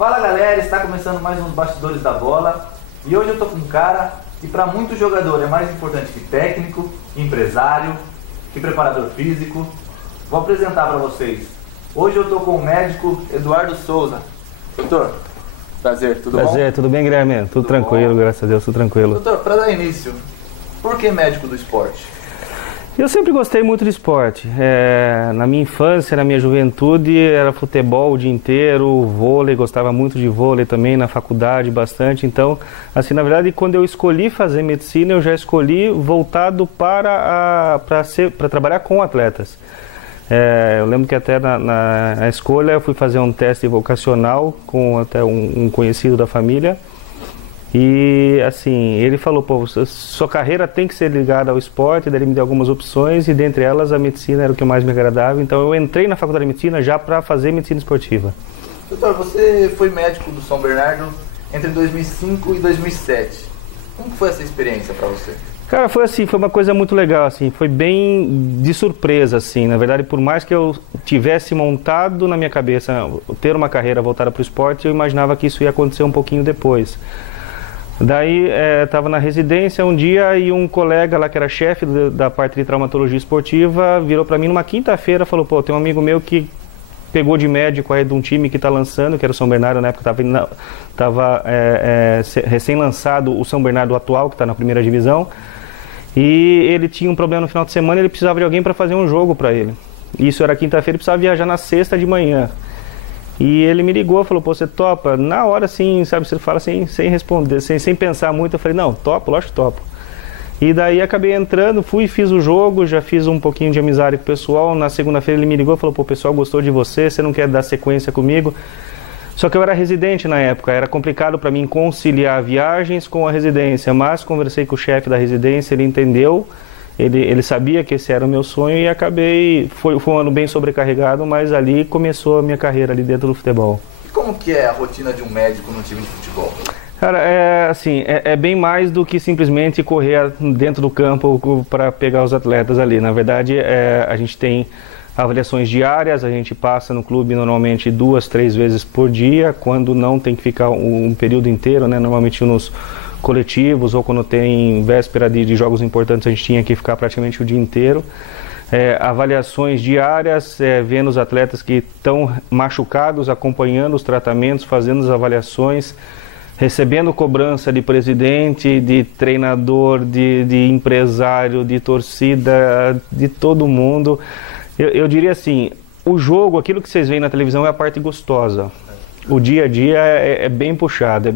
Fala galera, está começando mais uns Bastidores da Bola e hoje eu tô com um cara que para muito jogador é mais importante que técnico, que empresário, que preparador físico. Vou apresentar para vocês. Hoje eu tô com o médico Eduardo Souza. Doutor, prazer, tudo bom? Prazer, tudo bem, Guilherme? Tudo tranquilo, bom? Graças a Deus, tudo tranquilo. Doutor, para dar início, por que médico do esporte? Eu sempre gostei muito de esporte. Na minha infância, na minha juventude, era futebol o dia inteiro, vôlei, gostava muito de vôlei também, na faculdade bastante. Então, assim, na verdade, quando eu escolhi fazer medicina, eu já escolhi voltado para trabalhar com atletas. Eu lembro que até na escolha eu fui fazer um teste vocacional com até um conhecido da família. E assim, ele falou, pô, sua carreira tem que ser ligada ao esporte, daí ele me deu algumas opções e dentre elas a medicina era o que mais me agradava, então eu entrei na faculdade de medicina já para fazer medicina esportiva. Doutor, você foi médico do São Bernardo entre 2005 e 2007, como foi essa experiência para você? Cara, foi assim, foi uma coisa muito legal, assim, foi bem de surpresa, assim, na verdade, por mais que eu tivesse montado na minha cabeça ter uma carreira voltada para o esporte, eu imaginava que isso ia acontecer um pouquinho depois. Daí estava na residência um dia e um colega lá que era chefe da parte de traumatologia esportiva virou para mim numa quinta-feira e falou, pô, tem um amigo meu que pegou de médico aí de um time que está lançando, que era o São Bernardo, na época estava recém-lançado o São Bernardo atual, que está na primeira divisão, e ele tinha um problema no final de semana e ele precisava de alguém para fazer um jogo para ele. Isso era quinta-feira, ele precisava viajar na sexta de manhã. E ele me ligou, falou, pô, você topa? Na hora, assim, sabe, você fala sem responder, sem pensar muito. Eu falei, não, topo, lógico que topo. E daí acabei entrando, fui, fiz o jogo, já fiz um pouquinho de amizade com o pessoal. Na segunda-feira ele me ligou, falou, pô, o pessoal gostou de você não quer dar sequência comigo? Só que eu era residente na época, era complicado para mim conciliar viagens com a residência, mas conversei com o chefe da residência, ele entendeu. Ele sabia que esse era o meu sonho e acabei, foi um ano bem sobrecarregado, mas ali começou a minha carreira ali dentro do futebol. E como que é a rotina de um médico no time de futebol? Cara, é bem mais do que simplesmente correr dentro do campo para pegar os atletas ali. Na verdade, a gente tem avaliações diárias, a gente passa no clube normalmente 2, 3 vezes por dia, quando não tem que ficar um período inteiro, né? Normalmente nos coletivos ou quando tem véspera de jogos importantes a gente tinha que ficar praticamente o dia inteiro. Avaliações diárias, vendo os atletas que estão machucados, acompanhando os tratamentos, fazendo as avaliações, recebendo cobrança de presidente, de treinador, de empresário, de torcida, de todo mundo. Eu diria assim, o jogo, aquilo que vocês veem na televisão é a parte gostosa. O dia a dia é bem puxado, é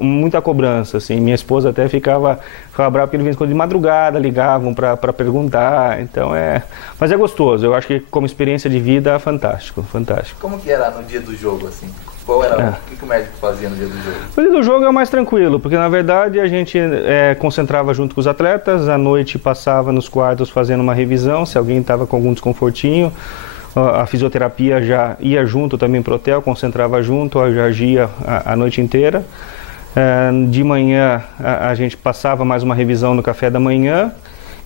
muita cobrança, assim. Minha esposa até ficava brava porque eles vinham de madrugada, ligavam para perguntar, então mas é gostoso, eu acho que como experiência de vida é fantástico. Como que era no dia do jogo, assim? Qual era, o que o médico fazia no dia do jogo? O dia do jogo é o mais tranquilo, porque na verdade a gente concentrava junto com os atletas, à noite passava nos quartos fazendo uma revisão, se alguém estava com algum desconfortinho. A fisioterapia já ia junto também para o hotel, concentrava junto, já agia a noite inteira. De manhã a gente passava mais uma revisão no café da manhã.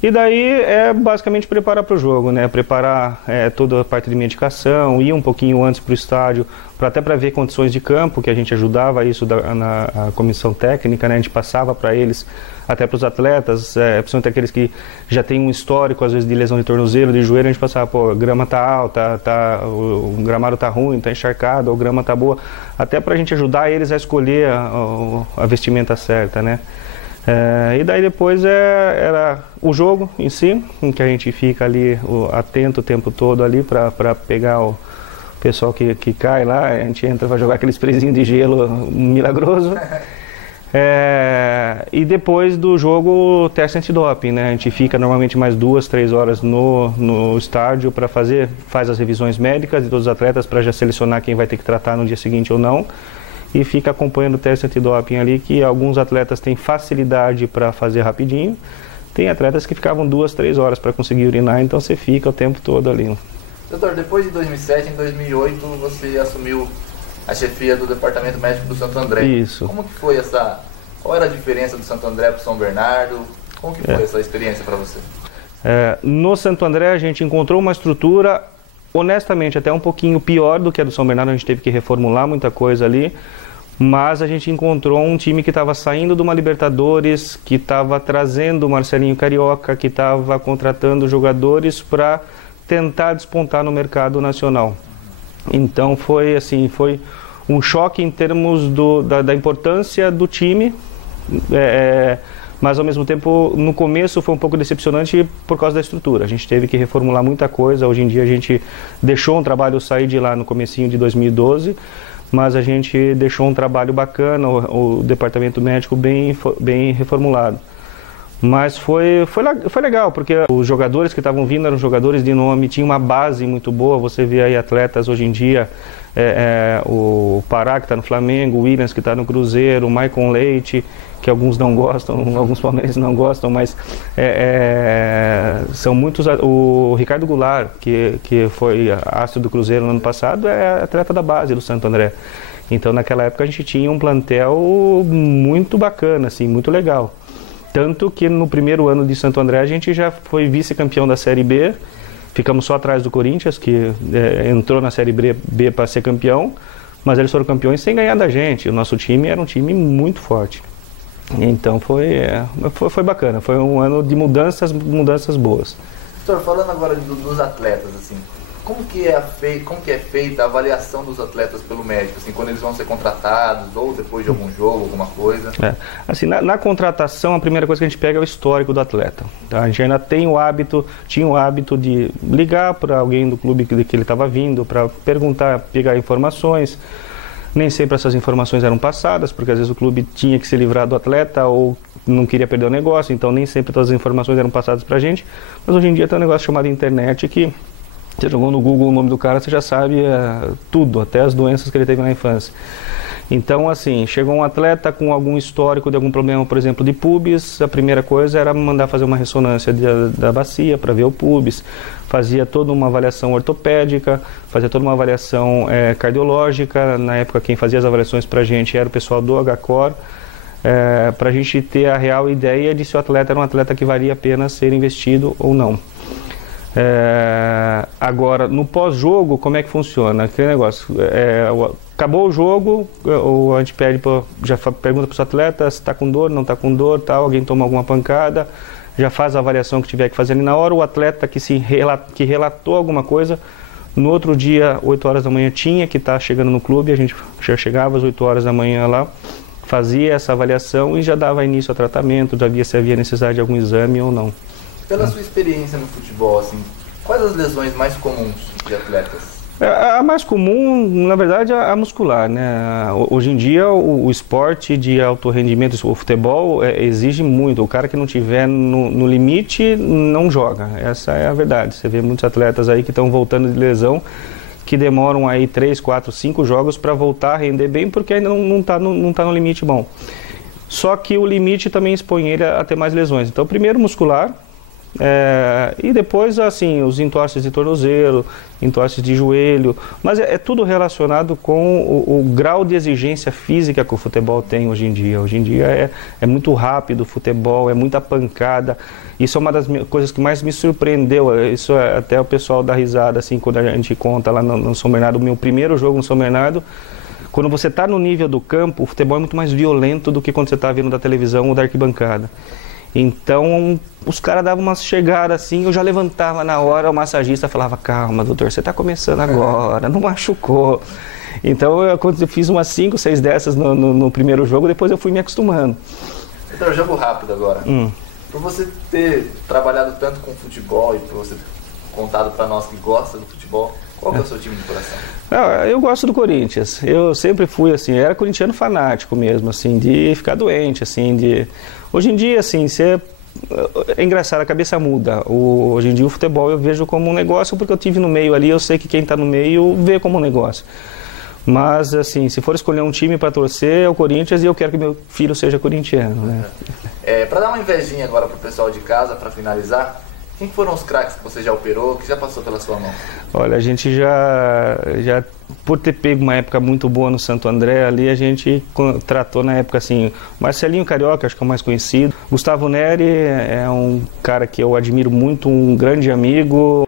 E daí basicamente preparar para o jogo, né? Preparar toda a parte de medicação, ir um pouquinho antes para o estádio, até para ver condições de campo, que a gente ajudava isso na comissão técnica, né? A gente passava para eles, até para os atletas, principalmente aqueles que já têm um histórico, às vezes, de lesão de tornozelo, de joelho, a gente passava, pô, a grama tá alta, o gramado tá ruim, tá encharcado, a grama tá boa, até para a gente ajudar eles a escolher a vestimenta certa, né? E daí depois era o jogo em si, em que a gente fica ali atento o tempo todo ali para pegar o pessoal que cai lá, a gente entra para jogar aquele sprayzinho de gelo milagroso. E depois do jogo, teste antidoping, né? A gente fica normalmente mais 2, 3 horas no estádio para faz as revisões médicas de todos os atletas para já selecionar quem vai ter que tratar no dia seguinte ou não. E fica acompanhando o teste antidoping ali, que alguns atletas têm facilidade para fazer rapidinho. Tem atletas que ficavam 2, 3 horas para conseguir urinar, então você fica o tempo todo ali. Doutor, depois de 2007, em 2008, você assumiu a chefia do Departamento Médico do Santo André. Isso. Como que foi qual era a diferença do Santo André para o São Bernardo? Como que foi essa experiência para você? No Santo André a gente encontrou uma estrutura honestamente, até um pouquinho pior do que a do São Bernardo. A gente teve que reformular muita coisa ali, mas a gente encontrou um time que estava saindo de uma Libertadores, que estava trazendo o Marcelinho Carioca, que estava contratando jogadores para tentar despontar no mercado nacional. Então foi assim, foi um choque em termos da importância do time, mas ao mesmo tempo no começo foi um pouco decepcionante por causa da estrutura. A gente teve que reformular muita coisa. Hoje em dia a gente deixou um trabalho, eu saí de lá no comecinho de 2012, mas a gente deixou um trabalho bacana, o departamento médico bem reformulado. Mas foi legal, porque os jogadores que estavam vindo eram jogadores de nome, tinha uma base muito boa. Você vê aí atletas hoje em dia, o Pará, que está no Flamengo, o Williams, que está no Cruzeiro, o Maicon Leite, que alguns não gostam, alguns palmeirenses não gostam, mas são muitos. O Ricardo Goulart, que foi astro do Cruzeiro no ano passado, é atleta da base do Santo André. Então naquela época a gente tinha um plantel muito bacana, assim, muito legal. Tanto que no primeiro ano de Santo André a gente já foi vice-campeão da Série B, ficamos só atrás do Corinthians, que entrou na Série B para ser campeão, mas eles foram campeões sem ganhar da gente. O nosso time era um time muito forte. Então foi bacana, foi um ano de mudanças boas. Doutor, falando agora dos atletas, assim, como que é feita a avaliação dos atletas pelo médico, assim, quando eles vão ser contratados ou depois de algum jogo, alguma coisa? Assim, na contratação, a primeira coisa que a gente pega é o histórico do atleta. Tá? A gente ainda tinha o hábito de ligar para alguém do clube que ele estava vindo, para perguntar, pegar informações. Nem sempre essas informações eram passadas, porque às vezes o clube tinha que se livrar do atleta ou não queria perder o negócio, então nem sempre todas as informações eram passadas para a gente. Mas hoje em dia tem um negócio chamado internet que você jogou no Google o nome do cara, você já sabe tudo, até as doenças que ele teve na infância. Então, assim, chegou um atleta com algum histórico de algum problema, por exemplo, de pubis, a primeira coisa era mandar fazer uma ressonância da bacia para ver o pubis. Fazia toda uma avaliação ortopédica, fazia toda uma avaliação cardiológica. Na época, quem fazia as avaliações para a gente era o pessoal do HCOR, para a gente ter a real ideia de se o atleta era um atleta que valia a pena ser investido ou não. Agora, no pós-jogo, como é que funciona? Aquele negócio, acabou o jogo, a gente já pergunta para os atletas se está com dor, não está com dor, tal, alguém toma alguma pancada, já faz a avaliação que tiver que fazer ali na hora. O atleta que relatou alguma coisa, no outro dia, 8 horas da manhã, tinha que estar chegando no clube. A gente já chegava às 8 horas da manhã lá, fazia essa avaliação e já dava início ao tratamento, já via se havia necessidade de algum exame ou não. Pela sua experiência no futebol, assim, quais as lesões mais comuns de atletas? A mais comum, na verdade, é a muscular, né? Hoje em dia, o esporte de alto rendimento, o futebol, exige muito. O cara que não tiver no limite, não joga. Essa é a verdade. Você vê muitos atletas aí que estão voltando de lesão, que demoram aí 3, 4, 5 jogos para voltar a render bem, porque ainda não está no limite bom. Só que o limite também expõe ele a ter mais lesões. Então, primeiro muscular, e depois assim os entorses de tornozelo, entorses de joelho, mas é tudo relacionado com o grau de exigência física que o futebol tem hoje em dia. Hoje em dia é muito rápido o futebol, é muita pancada. Isso é uma das coisas que mais me surpreendeu. Isso até o pessoal dá risada assim quando a gente conta lá no São Bernardo, o meu primeiro jogo no São Bernardo. Quando você está no nível do campo, o futebol é muito mais violento do que quando você está vendo da televisão ou da arquibancada. Então, os caras davam uma chegada assim, eu já levantava na hora, o massagista falava, calma, doutor, você está começando agora, não machucou. Então, quando eu fiz umas 5, 6 dessas no primeiro jogo, depois eu fui me acostumando. Doutor, jogo rápido agora. Por você ter trabalhado tanto com futebol e por você ter contado para nós que gosta do futebol, qual que é o seu time de coração? Eu gosto do Corinthians. Eu sempre fui assim, era corintiano fanático mesmo, assim, de ficar doente, assim, de... Hoje em dia, assim, é engraçado, a cabeça muda. Hoje em dia o futebol eu vejo como um negócio, porque eu tive no meio ali, eu sei que quem está no meio vê como um negócio. Mas, assim, se for escolher um time para torcer, é o Corinthians, e eu quero que meu filho seja corintiano, né? Para dar uma invejinha agora pro pessoal de casa, para finalizar, quem foram os craques que você já operou, que já passou pela sua mão? Olha, a gente já por ter pego uma época muito boa no Santo André, ali a gente tratou na época assim, Marcelinho Carioca, acho que é o mais conhecido. Gustavo Neri é um cara que eu admiro muito, um grande amigo.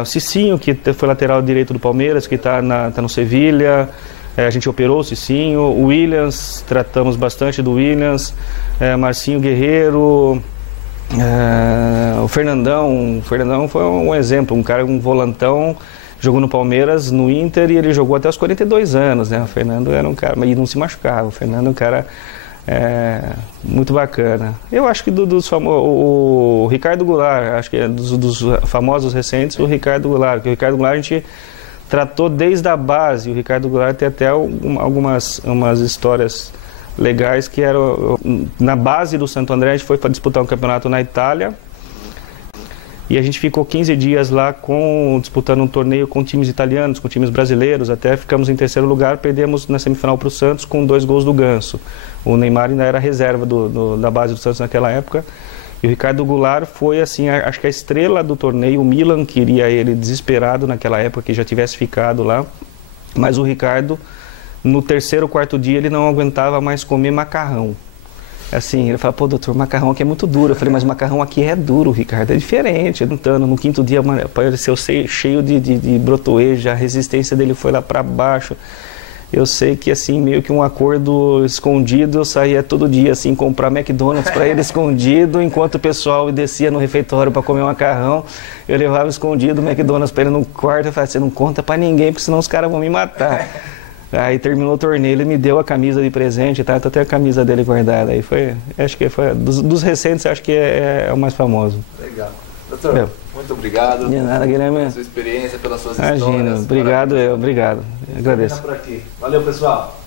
O Cicinho, que foi lateral direito do Palmeiras, que tá no Sevilha. A gente operou o Cicinho. O Williams, tratamos bastante do Williams. Marcinho Guerreiro. O Fernandão foi um exemplo, um cara, um volantão. Jogou no Palmeiras, no Inter, e ele jogou até os 42 anos, né? O Fernando era um cara, mas não se machucava. O Fernando é um cara muito bacana. Eu acho que dos famosos, o Ricardo Goulart, acho que é dos famosos recentes, o Ricardo Goulart. Porque o Ricardo Goulart a gente tratou desde a base. O Ricardo Goulart tem até umas histórias legais que eram na base do Santo André. A gente foi para disputar um campeonato na Itália. E a gente ficou 15 dias lá disputando um torneio com times italianos, com times brasileiros, até ficamos em terceiro lugar, perdemos na semifinal para o Santos com 2 gols do Ganso. O Neymar ainda era reserva da base do Santos naquela época. E o Ricardo Goulart foi, assim, acho que a estrela do torneio. O Milan queria ele desesperado naquela época, que já tivesse ficado lá. Mas o Ricardo, no terceiro, quarto dia, ele não aguentava mais comer macarrão. Assim, ele falou, pô, doutor, o macarrão aqui é muito duro. Eu falei, mas o macarrão aqui é duro, Ricardo, é diferente. No quinto dia, apareceu cheio de brotoeja, a resistência dele foi lá para baixo. Eu sei que, assim, meio que um acordo escondido, eu saía todo dia, assim, comprar McDonald's para ele escondido, enquanto o pessoal descia no refeitório para comer macarrão, eu levava escondido o McDonald's para ele no quarto. Eu falei, você não conta para ninguém, porque senão os caras vão me matar. Aí terminou o torneio, ele me deu a camisa de presente, tá? Tô até a camisa dele guardada. Aí acho que foi dos recentes, acho que é o mais famoso. Legal. Doutor, muito obrigado. De nada, Guilherme. Pela sua experiência, pelas suas Imagina, histórias. obrigado. Eu agradeço. Por aqui. Valeu, pessoal.